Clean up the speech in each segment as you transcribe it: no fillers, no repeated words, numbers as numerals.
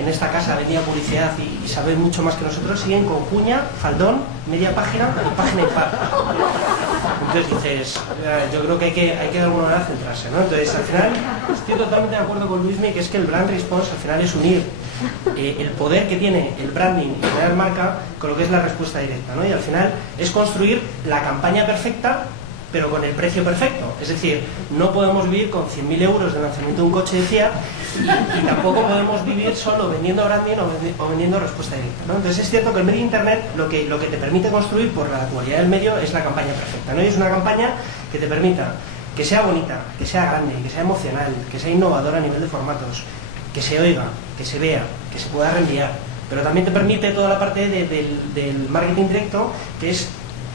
en esta casa vendía publicidad y sabe mucho más que nosotros, siguen con cuña, faldón, media página y página impar. Entonces dices, yo creo que hay que de alguna manera centrarse, ¿no? Entonces al final estoy totalmente de acuerdo con Luismi, que es que el brand response al final es unir el poder que tiene el branding y crear marca con lo que es la respuesta directa, ¿no? Y al final es construir la campaña perfecta pero con el precio perfecto. Es decir, no podemos vivir con 100.000 euros de lanzamiento de un coche de Fiat y tampoco podemos vivir solo vendiendo branding o vendiendo respuesta directa, ¿no? Entonces es cierto que el medio internet lo que te permite construir por la cualidad del medio es la campaña perfecta, ¿no? Y es una campaña que te permita que sea bonita, que sea grande, que sea emocional, que sea innovadora a nivel de formatos, que se oiga, que se vea, que se pueda reenviar, pero también te permite toda la parte del marketing directo, que es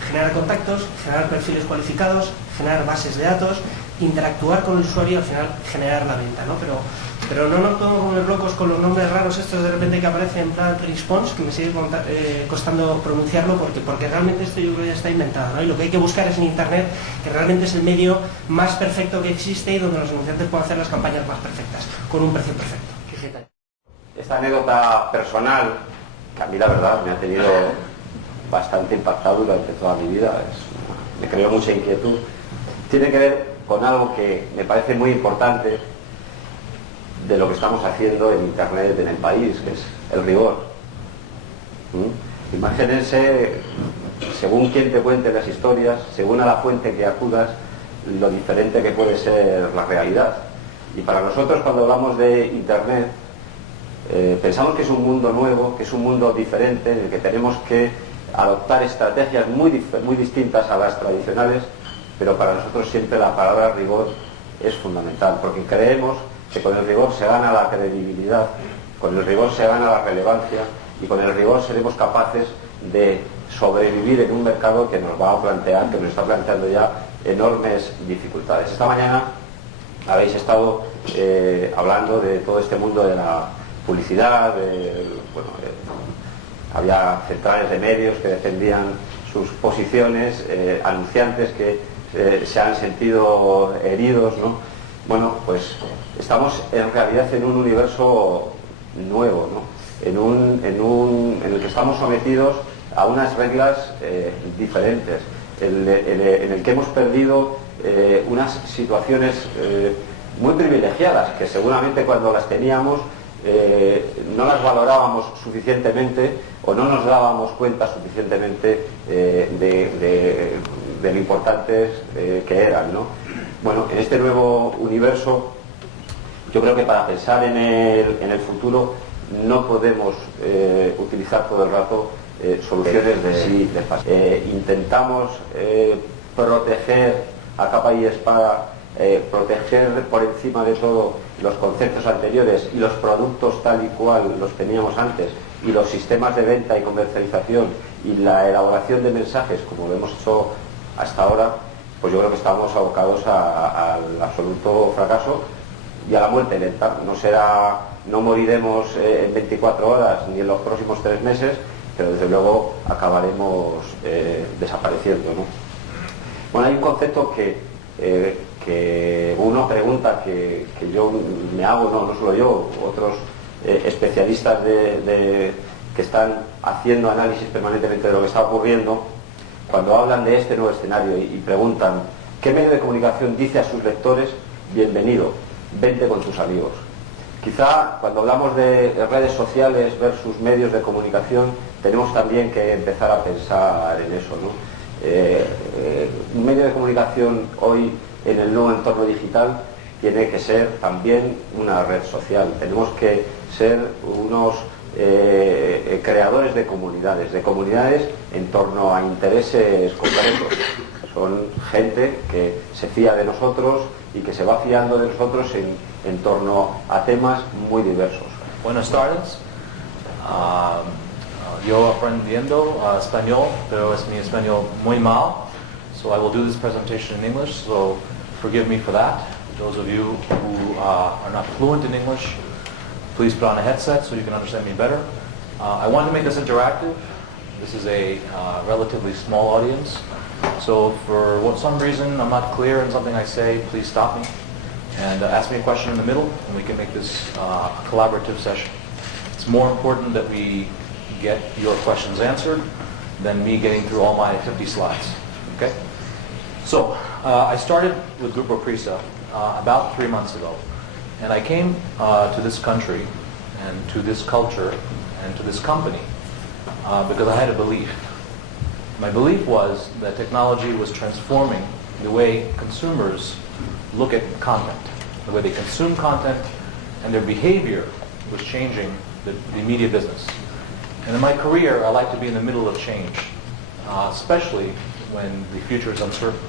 generar contactos, generar perfiles cualificados, generar bases de datos, interactuar con el usuario y al final generar la venta, ¿no? Pero no nos podemos volver locos con los nombres raros estos de repente que aparecen en plan response, que me sigue costando pronunciarlo porque realmente esto yo creo que ya está inventado, ¿no? Y lo que hay que buscar es en internet, que realmente es el medio más perfecto que existe y donde los anunciantes pueden hacer las campañas más perfectas, con un precio perfecto. Esta anécdota personal, que a mí la verdad me ha tenido bastante impactado durante toda mi vida, me creó mucha inquietud, tiene que ver con algo que me parece muy importante de lo que estamos haciendo en internet en el país, que es el rigor. Imagínense, según quien te cuente las historias, según a la fuente que acudas, lo diferente que puede ser la realidad. Y para nosotros, cuando hablamos de internet, pensamos que es un mundo nuevo, que es un mundo diferente, en el que tenemos que adoptar estrategias muy distintas a las tradicionales, pero para nosotros siempre la palabra rigor es fundamental, porque creemos que con el rigor se gana la credibilidad, con el rigor se gana la relevancia y con el rigor seremos capaces de sobrevivir en un mercado que nos va a plantear, que nos está planteando ya enormes dificultades. Esta mañana habéis estado hablando de todo este mundo de la publicidad, había centrales de medios que defendían sus posiciones, anunciantes que se han sentido heridos, ¿no? Bueno, pues estamos en realidad en un universo nuevo, ¿no? En el que estamos sometidos a unas reglas diferentes, en el que hemos perdido unas situaciones muy privilegiadas, que seguramente cuando las teníamos no las valorábamos suficientemente o no nos dábamos cuenta suficientemente de lo importantes que eran, ¿no? Bueno, en este nuevo universo yo creo que para pensar en el futuro no podemos utilizar todo el rato soluciones de pasado. Intentamos proteger a capa y espada, proteger por encima de todo los conceptos anteriores y los productos tal y cual los teníamos antes, y los sistemas de venta y comercialización y la elaboración de mensajes como lo hemos hecho hasta ahora, pues yo creo que estamos abocados al absoluto fracaso y a la muerte lenta. No moriremos en 24 horas ni en los próximos 3 meses, pero desde luego acabaremos desapareciendo, ¿no? Bueno, hay un concepto que uno pregunta, que yo me hago, no solo yo, otros especialistas que están haciendo análisis permanentemente de lo que está ocurriendo, cuando hablan de este nuevo escenario y preguntan ¿qué medio de comunicación dice a sus lectores bienvenido, vente con tus amigos? Quizá cuando hablamos de redes sociales versus medios de comunicación tenemos también que empezar a pensar en eso, ¿no? Un medio de comunicación hoy en el nuevo entorno digital tiene que ser también una red social. Tenemos que ser unos creadores de comunidades en torno a intereses concretos. Son gente que se fía de nosotros y que se va fiando de nosotros en torno a temas muy diversos. Buenas tardes. Yo aprendiendo español, pero es mi español muy mal. So I will do this presentation in English, so forgive me for that. Those of you who are not fluent in English, please put on a headset so you can understand me better. I wanted to make this interactive. This is a relatively small audience. So if for some reason I'm not clear in something I say, please stop me and ask me a question in the middle, and we can make this a collaborative session. It's more important that we get your questions answered than me getting through all my 50 slides. Okay? So, I started with Grupo Prisa about 3 months ago. And I came to this country and to this culture and to this company because I had a belief. My belief was that technology was transforming the way consumers look at content, the way they consume content, and their behavior was changing the media business. And in my career, I like to be in the middle of change, especially when the future is uncertain.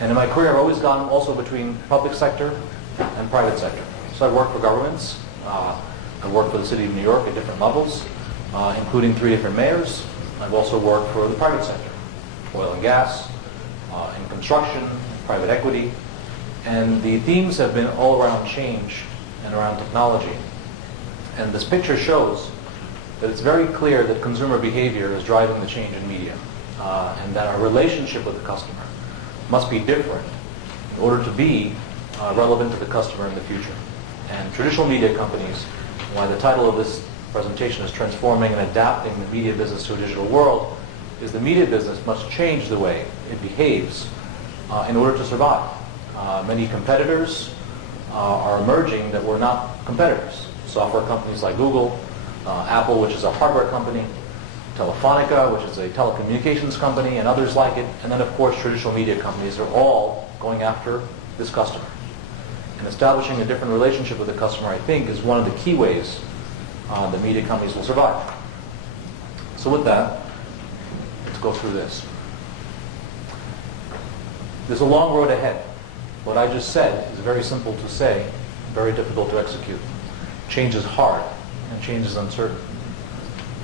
And in my career, I've always gone also between public sector and private sector. So I've worked for governments. I've worked for the city of New York at different levels, including 3 different mayors. I've also worked for the private sector, oil and gas, in construction, private equity. And the themes have been all around change and around technology. And this picture shows that it's very clear that consumer behavior is driving the change in media, and that our relationship with the customer must be different in order to be relevant to the customer in the future. And traditional media companies, why the title of this presentation is Transforming and Adapting the Media Business to a Digital World, is the media business must change the way it behaves in order to survive. Many competitors are emerging that were not competitors. Software companies like Google, Apple, which is a hardware company, Telefonica, which is a telecommunications company, and others like it. And then, of course, traditional media companies are all going after this customer. And establishing a different relationship with the customer, I think, is one of the key ways that media companies will survive. So with that, let's go through this. There's a long road ahead. What I just said is very simple to say, very difficult to execute. Change is hard, and change is uncertain.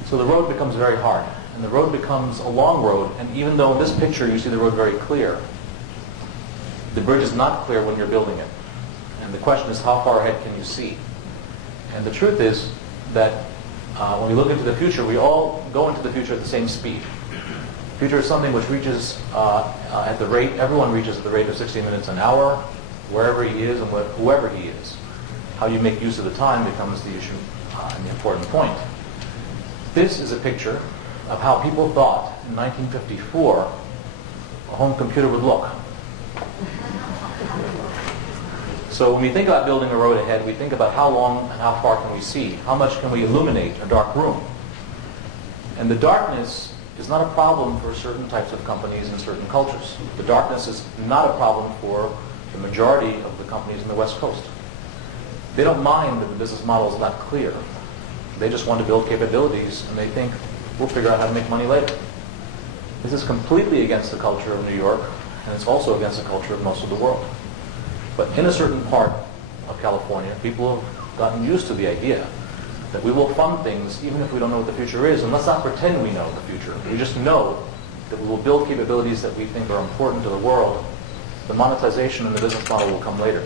So the road becomes very hard, and the road becomes a long road, and even though in this picture you see the road very clear, the bridge is not clear when you're building it. And the question is, how far ahead can you see? And the truth is that when we look into the future, we all go into the future at the same speed. The future is something which reaches at the rate, everyone reaches at the rate of 60 minutes an hour, wherever he is and whoever he is. How you make use of the time becomes the issue and the important point. This is a picture of how people thought in 1954 a home computer would look. So when we think about building a road ahead, we think about how long and how far can we see? How much can we illuminate a dark room? And the darkness is not a problem for certain types of companies and certain cultures. The darkness is not a problem for the majority of the companies in the West Coast. They don't mind that the business model is not clear. They just want to build capabilities, and they think, we'll figure out how to make money later. This is completely against the culture of New York, and it's also against the culture of most of the world. But in a certain part of California, people have gotten used to the idea that we will fund things even if we don't know what the future is, and let's not pretend we know the future. We just know that we will build capabilities that we think are important to the world. The monetization and the business model will come later.